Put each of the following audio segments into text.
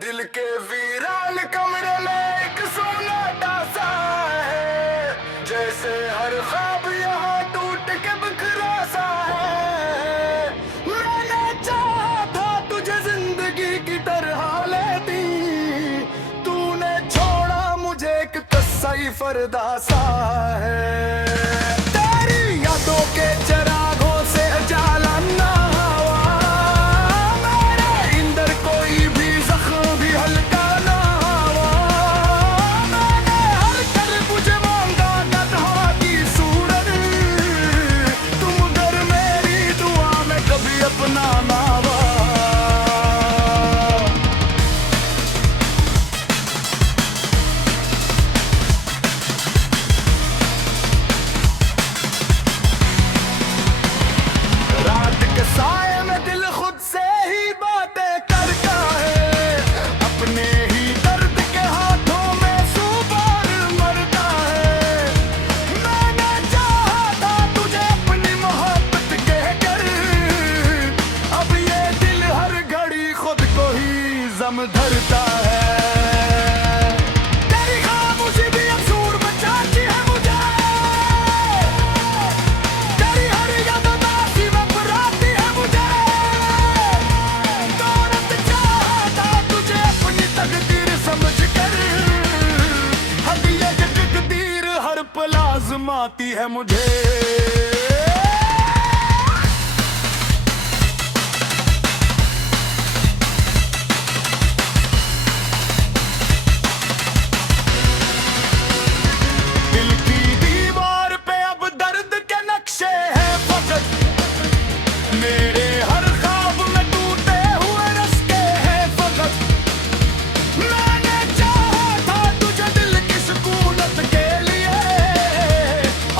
दिल के वीरान कमरे में एक सोनाटा सा है, जैसे हर ख्वाब यहाँ टूट के बिखरा सा है। मैंने चाहा था तुझे जिंदगी की तरह लेती, तूने छोड़ा मुझे एक किस्सा ही फरदा सा है। तेरी यादों के चिरागों से जाला ना धरता है। तेरी खामोशी भी अफसूर बचाती है मुझे, तेरी हर याद उदासी में बुलाती है मुझे। दौलत चाहता तुझे अपनी तकदीर समझ कर, हदियत तकदीर हर पल आज़माती है मुझे। मेरे हर ख्वाब में टूटे हुए रस्ते हैं फकत, मैंने चाहा था तुझे दिल की सुकूनत के लिए।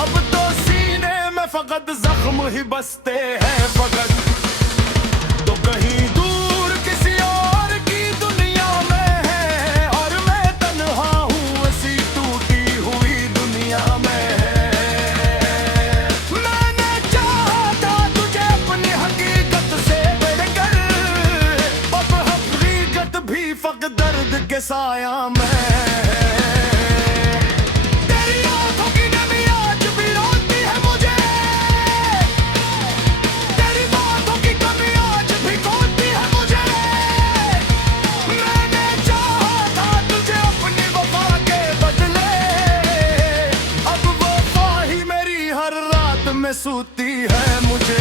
अब तो सीने में फकत जख्म ही बसते हैं फकत। तो कहीं दूर किसी और की दुनिया में है, और मैं तन्हा हूँ ऐसी टूटी हुई दुनिया में। दर्द के साया में तेरी आंखों की नमी आज भी रोती है मुझे, तेरी बातों की कमी आज भी खोती है मुझे। मैंने चाहा था तुझे अपनी वफा के बदले, अब वफा ही मेरी हर रात में सूती है मुझे।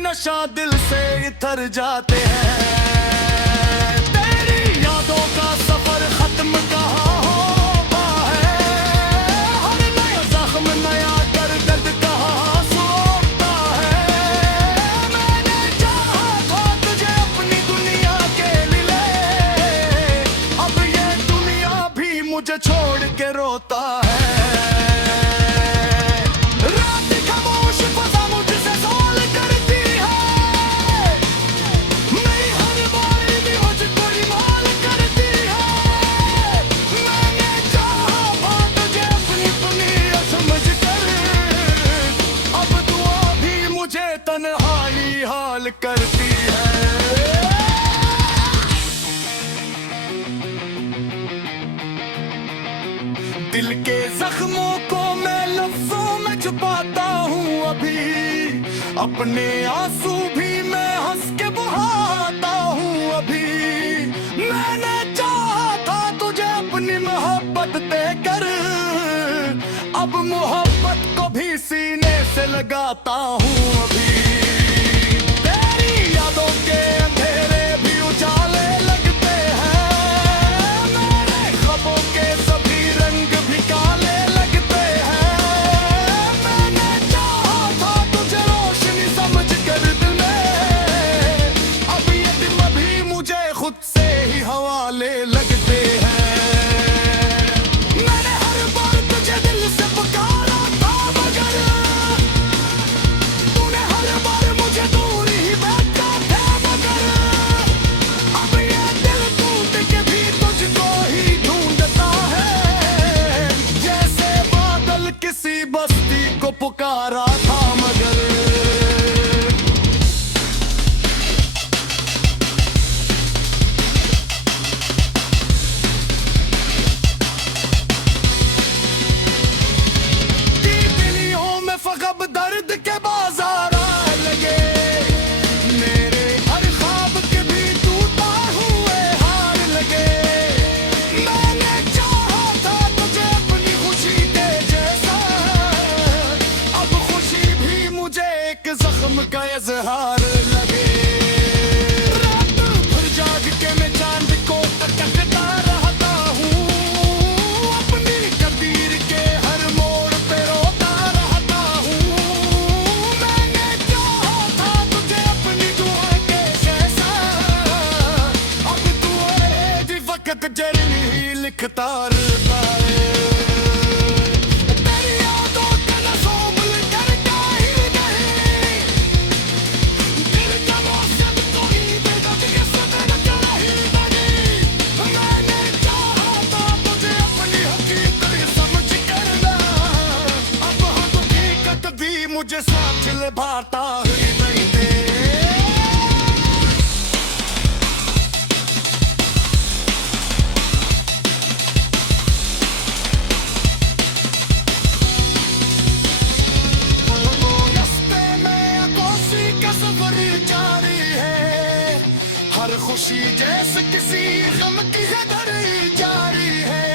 नशा दिल से इतर जाते हैं, तेरी यादों का सफर खत्म कहाँ होता है। हर नया जख्म नया दर्द कहाँ सोता है। मैंने चाहा था तुझे अपनी दुनिया के लिए, अब ये दुनिया भी मुझे छोड़ के रोता है। तन्हाई हाल करती है। दिल के जख्मों को मैं लफ्जों में छुपाता हूँ अभी, अपने आंसू भी मैं हंस के बहाता हूँ अभी। मैंने चाहा था तुझे अपनी मोहब्बत देकर, अब मोहब्बत को भी सीने से लगाता हूँ अभी। तेरी यादों के अंधेरे भी उजाले लगते हैं, मेरे ख्वाबों के सभी रंग भी काले लगते हैं। मैंने चाहा था तुझे रोशनी समझ कर दिल में, अब ये दिन अभी मुझे खुद से ही हवाले लगते तक जरी ही लिखता रहता है। तेरी यादों के नशों में कर क्या ही नहीं, दिल का मौसम कोई बेदर्द के सदर क्या ही नहीं। मैंने चाहा था तुझे अपनी हकीकत समझ कर ना, अब हकीकत भी मुझे साथ निभाता ही नहीं दे। हर खुशी जैसे किसी गम की घड़ी जारी है।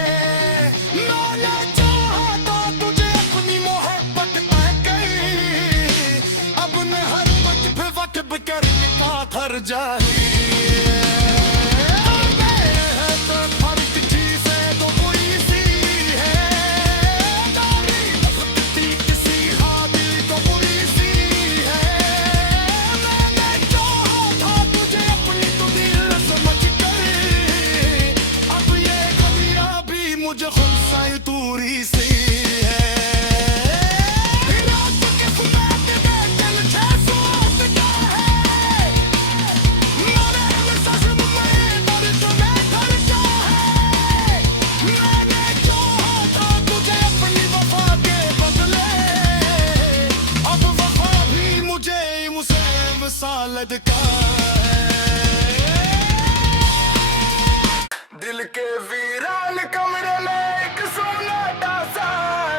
मैंने चाहा था तुझे अपनी मोहब्बत में गई, अब न हर वक्त पे वक्त बिकर का थर जारी है। तो फर्क चीज़ें तो बुरी सी है, तारीफ किसी हादी तो बुरी सी है। मैंने चाहा था तुझे अपनी तो दिल समझ कर, अब ये कबीरा भी मुझे खुलसा दूरी सी है। रात के समय में दिल जैसा उठता है, मेरे सजम में दर्द में ढलता है। मैंने चाहा था तुझे अपनी वफा के बदले, अब वफा भी मुझे उसे वसालत का है। दिल के वीरान कमरे में एक सोनाटा सा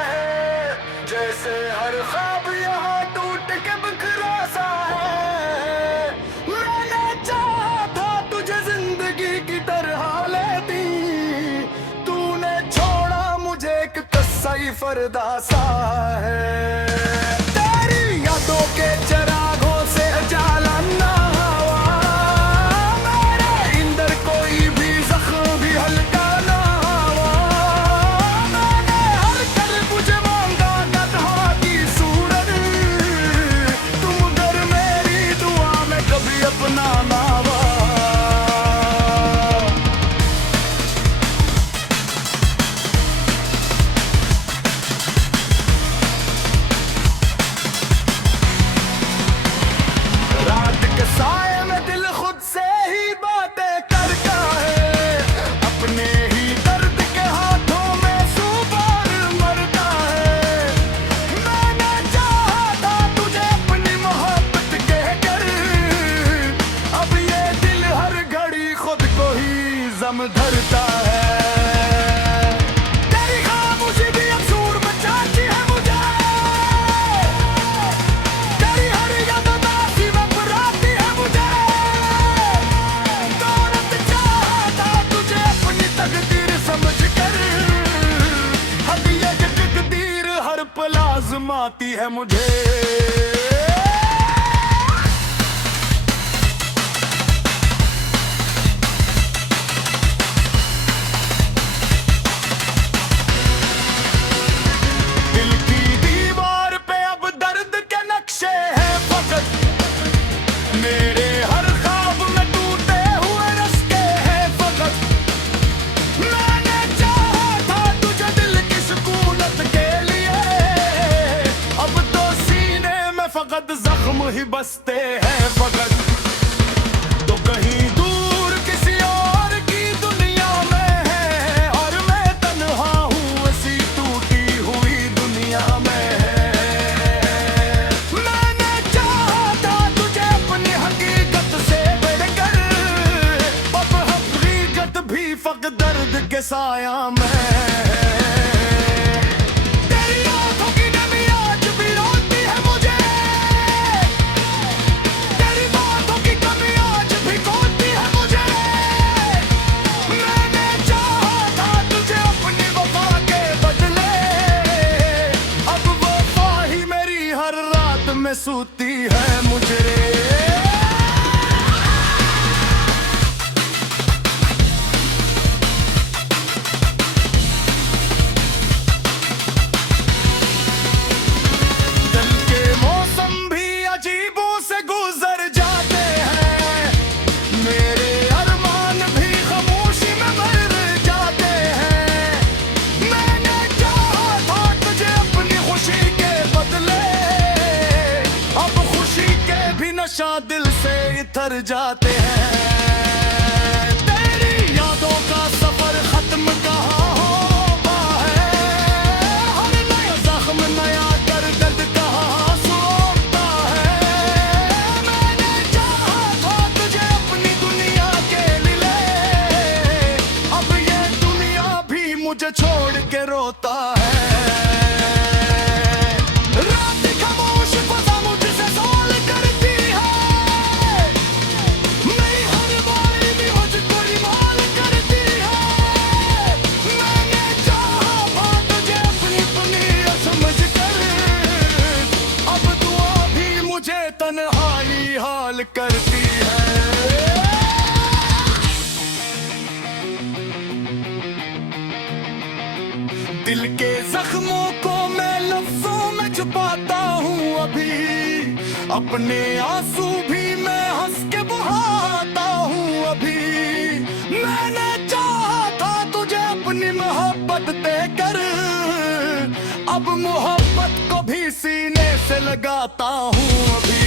है, जैसे हर ख्वाब यहाँ टूट के बिखरा सा है। मैंने चाहा था तुझे जिंदगी की तरह लेती, तूने छोड़ा मुझे एक कस्सा ही फरदा सा है। तेरी यादों के चरागों से उजाला ना हुआ, मेरे अंदर कोई भी जख्म भी हल्का ना हुआ। मैंने हर कर मुझे मांगा गधा की सूरत, तुम अगर मेरी दुआ में कभी अपना ना हुआ। रात के साए में दिल खुद से ही बातें करता है, अपने ही दर्द के हाथों में सुबार मरता है। मैंने चाहा था तुझे अपनी मोहब्बत कह कर, अब ये दिल हर घड़ी खुद को ही जम धरता है। तेरी खामोशी भी अब शोर मचाती है मुझे, तेरी हर याद दासी में बुलाती है मुझे। दौलत चाहा था तुझे अपनी तकदीर समझ कर, अब ये तकदीर हर पल आजमाती है मुझे। दिल की दीवार पे अब दर्द के नक्शे हैं फकत, मेरे हर ख्वाब में टूटे हुए रस्ते हैं फकत। मैंने चाहा था तुझे दिल की सुकूनत के लिए, अब तो सीने में फकत जख्म ही बसते हैं फकत। तो कहीं दूर किसी और की दुनिया में है, और मैं तन्हा हूँ ऐसी टूटी हुई दुनिया में है। मैंने चाहा था तुझे अपनी हकीकत से बढ़कर, अब हकीकत भी फक दर्द के साया में है। तेरी आंखों की नमी आज भी रोती है मुझे, तेरी बातों की कमी आज भी खोती है मुझे। मैंने चाहा था तुझे अपनी वफा के बदले, अब वफा ही मेरी हर रात में सूती है मुझे। मेरे अरमान भी खामोशी में मर हमेशा दिल से इतर जाते हैं। तेरी यादों का सफर खत्म कहाँ होता है, हर नया जख्म नया कर दर्द कहाँ सोता है। मैंने चाहा था तुझे अपनी दुनिया के लिए, अब ये दुनिया भी मुझे छोड़ के रोता है। तन्हाई हाल करती है। दिल के जख्मों को मैं लफ्जों में छुपाता हूँ अभी, अपने आंसू भी मैं हंस के बहाता हूँ अभी। मैंने चाहा था तुझे अपनी मोहब्बत देकर, अब मोहब्बत को भी सीने से लगाता हूँ अभी।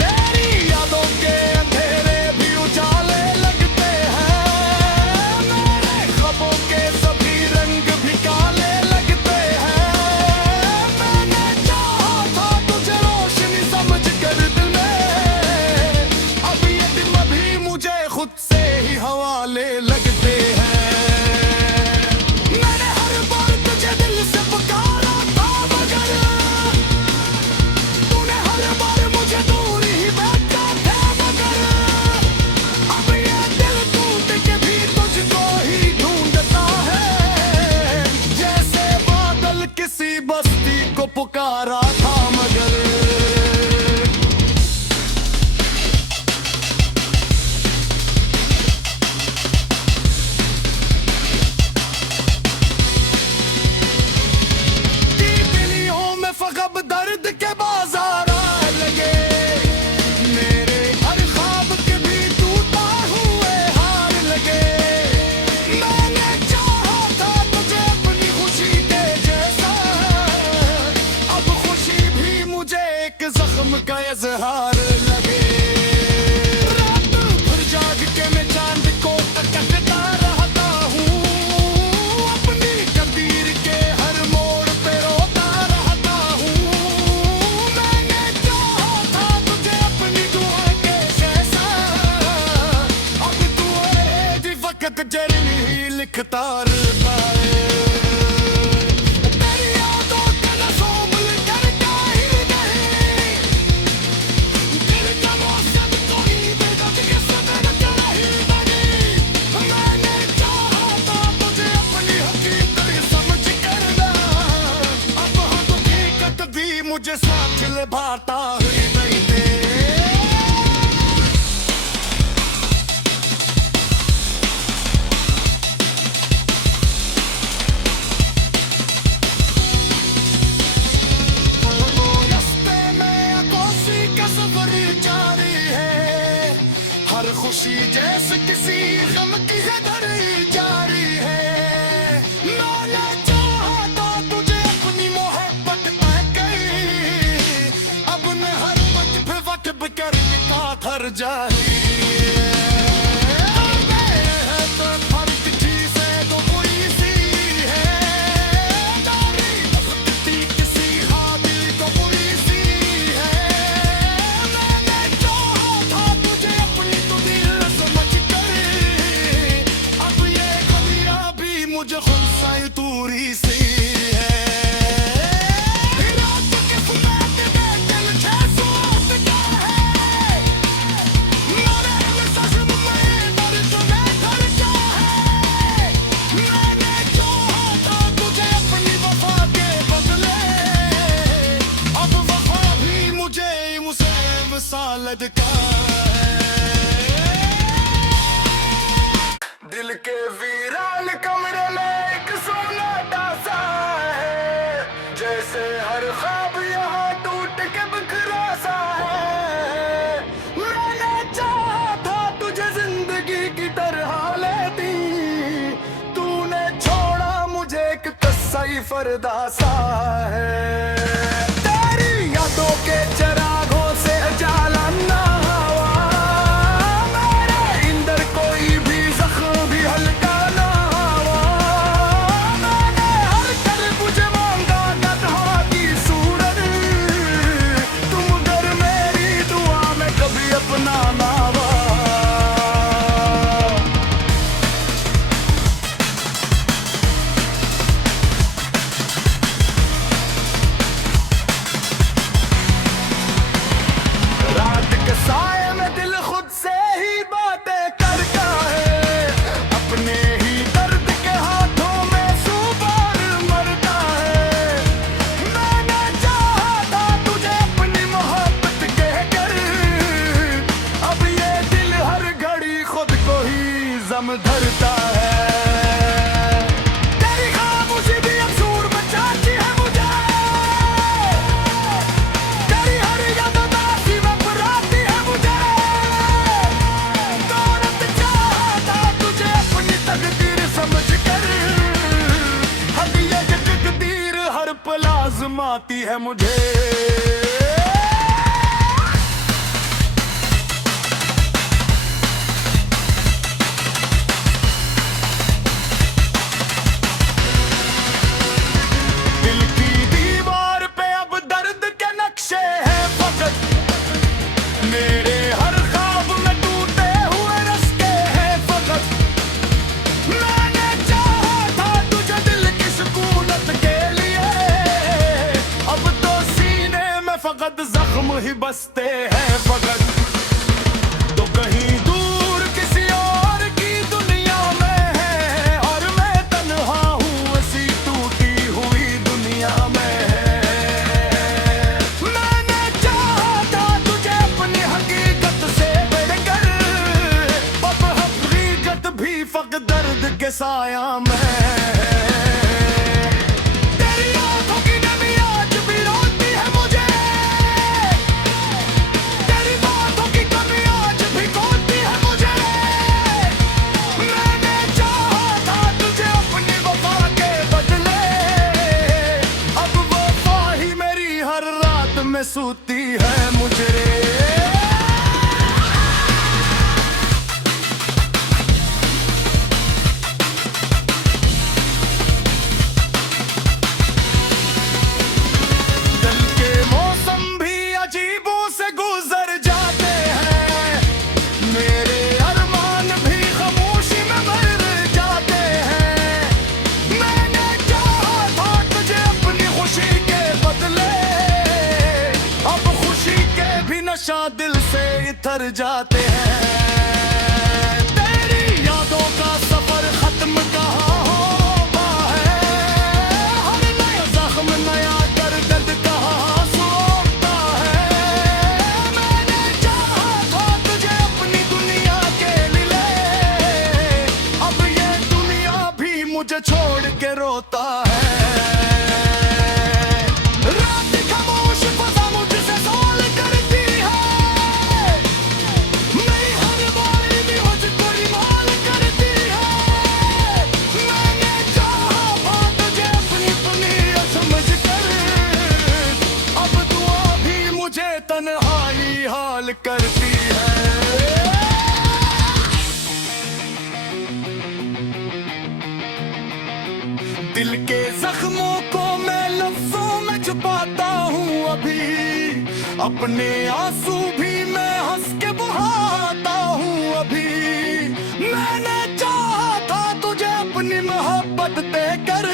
तेरी यादों के अंधेरे भी उजाले लगते हैं, मेरे ख्वाबों के सभी रंग भी काले लगते हैं। मैंने चाहा था तुझे रोशनी समझ कर दिल में, अब ये दिन भी मुझे खुद से ही हवाले लगते हैं। बस्ती को पुकारा था मगर दिलियों में फगब दर्द के बाजार लगे, मेरे हर ख्वाब के भी टूटा हुए हार लगे। मैंने चाहा था तुझे अपनी खुशी के जैसा, मुझे एक जख्म का इजहार लगे। रात भर जाग के मैं चांद को तकता रहता हूँ, अपनी कदीर के हर मोड़ पे रोता रहता हूँ। मैंने चाहा था तुझे अपनी दुआ के जैसा, अब तू है वक्त जरी ही लिखता रहता है। मुझे साथ निभाता हुई नहीं दे। रास्ते में कोसी का सफर जारी है, हर खुशी जैसे किसी गम की है धरी जारी है। मैंने चाहा था तुझे अपनी मोहब्बत थर जारी तो फर्क चीज़े तो कोई सी है, किसी हादी तो कोई सी है। मैंने चाहा था तुझे अपनी तो दिल समझ कर, अब ये कबीरा भी मुझे खुलसा तूरी सी है। दिल के वीरान कमरे में एक सोनाटा सा है, जैसे हर ख्वाब यहाँ टूट के बिखरा सा है। मैंने चाहा था तुझे जिंदगी की तरह लेती, तूने छोड़ा मुझे एक कस्सा ही फरदा सा है। तेरी यादों के चरागों से उजाला करता है। तेरी खामोशी भी अब शोर मचाती है मुझे, तेरी हर याद उदासी में बुलाती है मुझे। दौलत चाहता तुझे अपनी तकदीर समझ कर, अब ये तकदीर हर पल आजमाती है मुझे। मेरे हर ख्वाब में टूटे हुए रस्ते हैं फकत, मैंने चाहा था तुझे दिल की सुकूनत के लिए, अब तो सीने में फकत जख्म ही बसते हैं फकत। तो कहीं दूर किसी और की दुनिया में है, और मैं तन्हा हूँ ऐसी टूटी हुई दुनिया में। दर्द के साया में तेरी आंखों की नमी आज भी रोती है मुझे, तेरी बातों की कमी आज भी खोती है मुझे। मैंने चाहा था तुझे अपनी वफा के बदले, अब वफा ही मेरी हर रात में सूती है मुझे। नशा दिल से इतर जाते हैं, तेरी यादों का सफर खत्म कहाँ होता है, हर नया जख्म नया दर्द कहाँ सोता है। मैंने चाहा था तुझे अपनी दुनिया के लिए, अब ये दुनिया भी मुझे छोड़ के रोता है। तन्हाई हाल करती है। दिल के जख्मों को मैं लफ्जों में छुपाता हूँ अभी, अपने आंसू भी मैं हंस के बहाता हूँ अभी। मैंने चाहा था तुझे अपनी मोहब्बत देकर,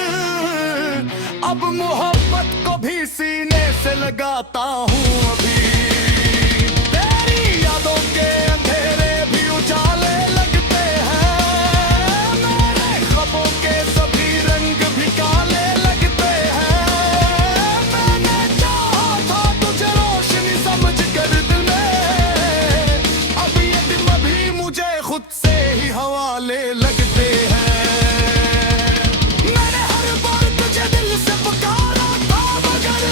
अब मोहब्बत को भी सीने से लगाता हूँ अभी। तेरी यादों के अंधेरे भी उजाले लगते हैं, मेरे ख्वाबों के सभी रंग भी काले लगते हैं। मैंने चाहा था तुझे रोशनी समझ कर दिल में, अब ये दिन भी मुझे खुद से ही हवाले लगते हैं। मैंने हर बार तुझे दिल से पुकारा था, मगर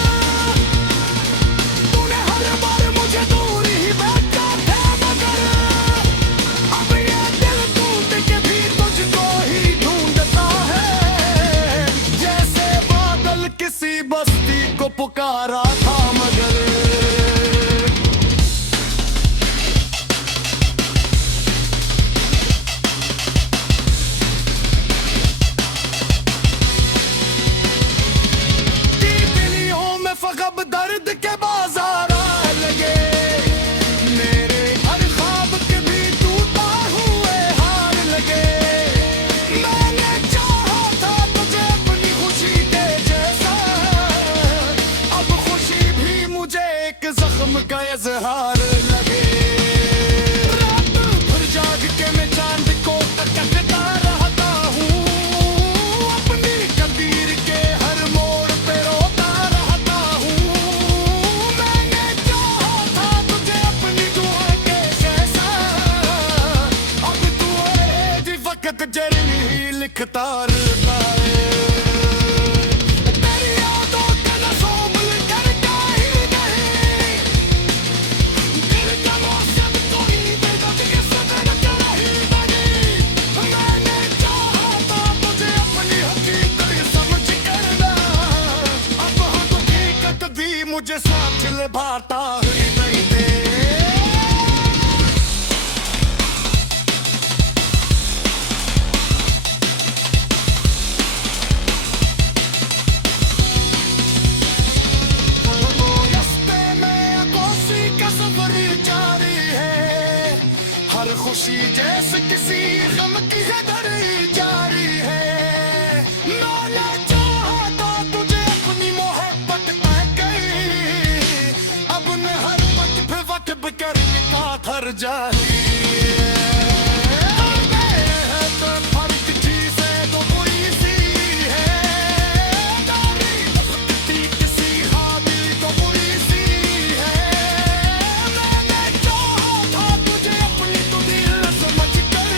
मुझे नहीं लिखता रहता है। तेरी यादों के नशों में करता ही नहीं, दिल का मौसम कोई बेदर्द के सदर कर ही नहीं। मैंने चाहा था तुझे अपनी हकीकत समझ करना, अब हकीकत भी मुझे साथ निभाता ही नहीं दे। हर खुशी जैसे किसी गम की घड़ी जारी है। मैंने चाहा था तुझे अपनी मोहब्बत में गई, अब न हर वक्त पे वक्त कर का थर जारी है। तो फर्क चीज़ें तो कोई सी है, किसी हादी तो कोई सी है। मैंने चाहा था तुझे अपनी तो दिल समझ कर,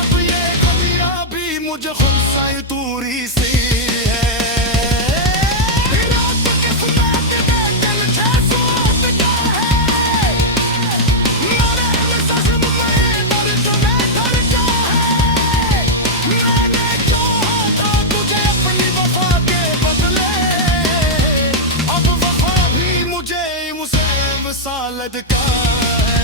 अब ये कमियां भी मुझे खुद से दूरी सी है। रात के सुनाते में दिल छह सूत का है, मेरे सजम में दर्द में धड़का है। मैंने चाहा था तुझे अपनी वफा के बदले, अब वफा भी मुझे मुझसे वसालत का है।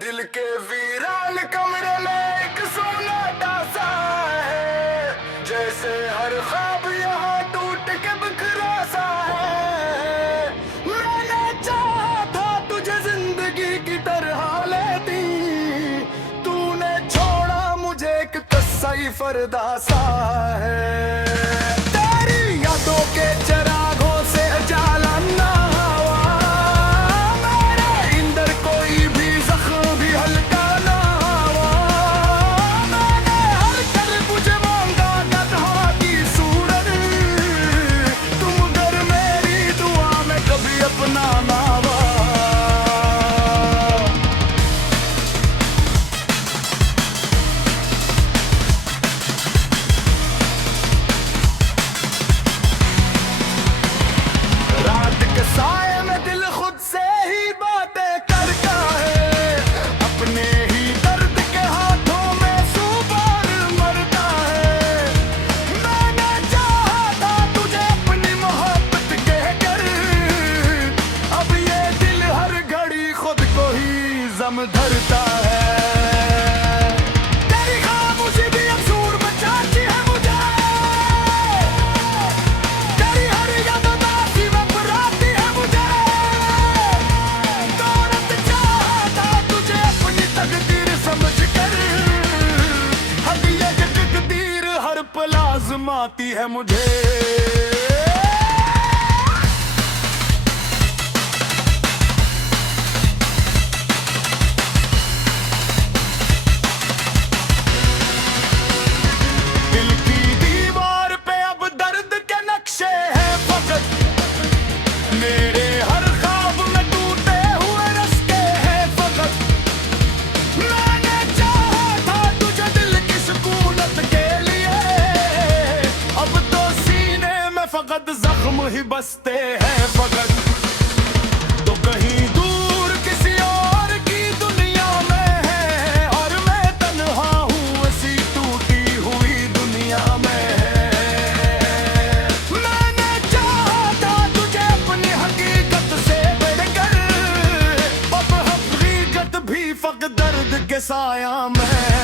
दिल के वीरान कमरे में एक सोनाटा सा है, जैसे हर ख्वाब यहाँ टूट के बिखरा सा है। मैंने चाहा था तुझे जिंदगी की तरह लेती, तूने छोड़ा मुझे एक किस्सा ही फरदा सा है। तेरी यादों के चिरागों से जाला ना हुआ, मेरे अंदर कोई भी जख्म भी हल्का ना हुआ। मैंने हर कर मुझे मांगा गधा की सूरत, तुम अगर मेरी दुआ में कभी अपना ना हुआ। रात के साए में दिल खुद से ही बातें करता है, अपने ही दर्द के हाथों में सुबार मरता है। मैंने चाहा था तुझे अपनी मोहब्बत कहकर, अब ये दिल हर घड़ी खुद को ही जम धरता है। तेरी खामोशी भी अफसूर बचाती है मुझे, तेरी हर याद उदासी में बुलाती है मुझे। दौलत चाहा था तुझे अपनी तकदीर समझ कर, अब ये तकदीर हर पल आजमाती है मुझे। दिल की दीवार पे अब दर्द के नक्शे हैं फकत, मेरे हर ख्वाब में टूटे हुए रास्ते हैं फकत। मैंने चाहा था तुझे दिल की सुकूनत के लिए, अब तो सीने में फकत जख्म ही बसते हैं फकत। तो कहीं दूर किसी और की दुनिया में है, और मैं तन्हा हूँ ऐसी टूटी हुई दुनिया में है। मैंने चाहा था तुझे अपनी हकीकत से बढ़कर, अब हकीकत भी फक दर्द के साया में है।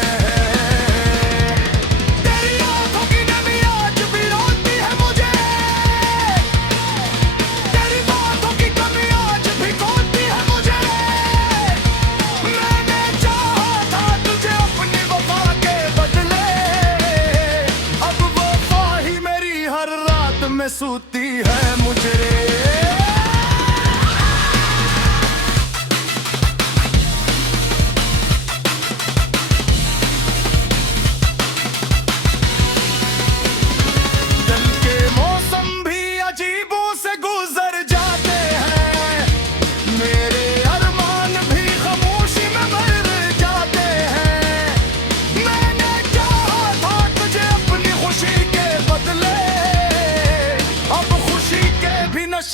तेरी आंखों की नमी आज भी रोती है मुझे, तेरी बातों की कमी आज भी खोती है मुझे। मैंने चाहा था तुझे अपनी वफा के बदले, अब वफा ही मेरी हर रात में सूती है मुझे। दिल के मौसम भी अजीबों से गुजर जाते हैं, मेरे अरमान भी खामोशी में मर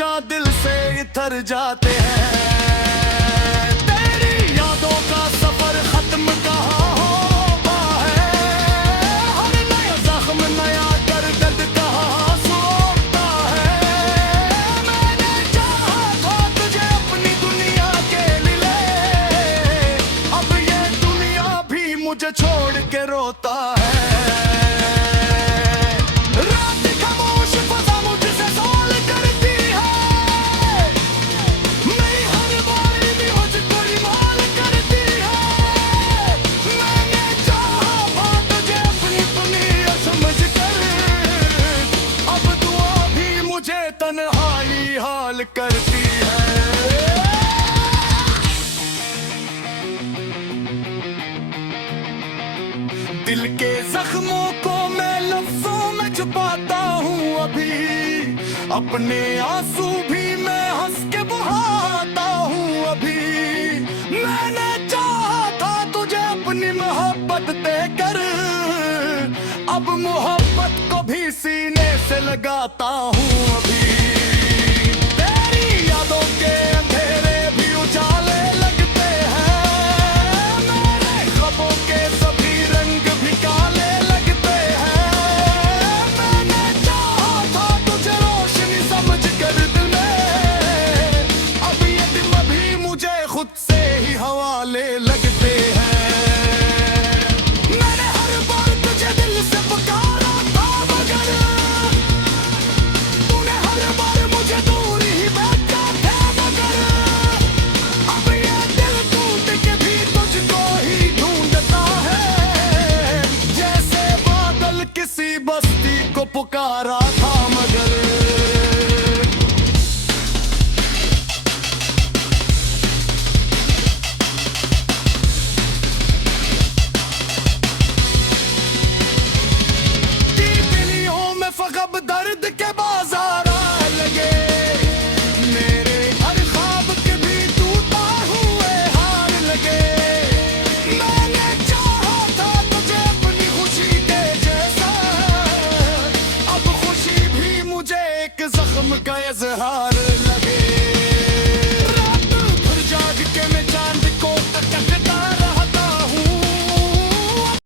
हमेशा दिल से इतर जाते हैं। तेरी यादों का सफर खत्म कहाँ होता है, हर नया जख्म नया दर्द कहाँ सोता है। मैंने चाहा था तुझे अपनी दुनिया के लिए, अब ये दुनिया भी मुझे छोड़ के रोता है। रात खामोश फजा मुझसे सवाल करती है, मेरी हर बार भी मुझको इमाल करती है। मैंने चाहा था तुझे अपनी दुनिया समझ कर, अब दुआ भी मुझे तन्हाई हाल करती है। दिल के जख्मों को मैं लफ्जों में छुपाता हूँ अभी, अपने आंसू भी मैं हंस के बहाता हूँ अभी। मैंने चाहा था तुझे अपनी मोहब्बत देकर, अब मोहब्बत को भी सीने से लगाता हूँ अभी। तेरी यादों के अंधेरे भी उजाले लगते हैं, मेरे ख्वाबों के सभी रंग भी काले लगते हैं। मैंने चाहा था तुझे रोशनी समझ कर दिल में, अब ये दिन भी मुझे खुद से ही हवाले लगते हैं। मैंने हर बार तुझे दिल से पुकारा था, मगर तूने हर बार मुझे दूर ही बैठा था। मगर अब ये दिल टूट के भी तुझको ही ढूंढता है, जैसे बादल किसी बस्ती को पुकारा